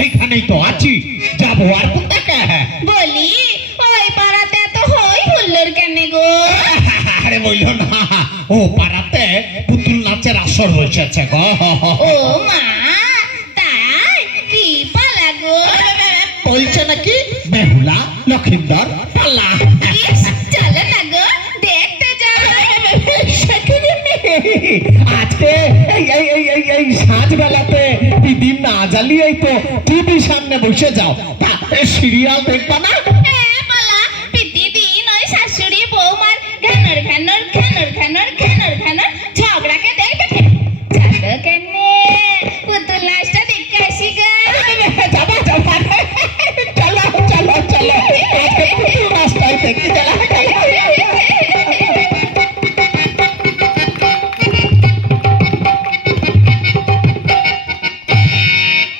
এইখানেই তো আছি, যাবো আর কোথায়? বলি ওই পাড়াতে তো হই হুল্লোড় কেন গো? আরে বললো না, ও পাড়াতে পুতুল নাচের আসর বসেছে গো। ও মা, তাই কি পালা গো? বলছে নাকি বেহুলা লক্ষিন্দর পালা। ইস, চলো না গো, দেখতে যাও। আজকে এই সাঁঝ বেলাতে দিদি না জ্বালিয়েই তো টিভি সামনে বসে যাও, সিরিয়াল দেখবা না?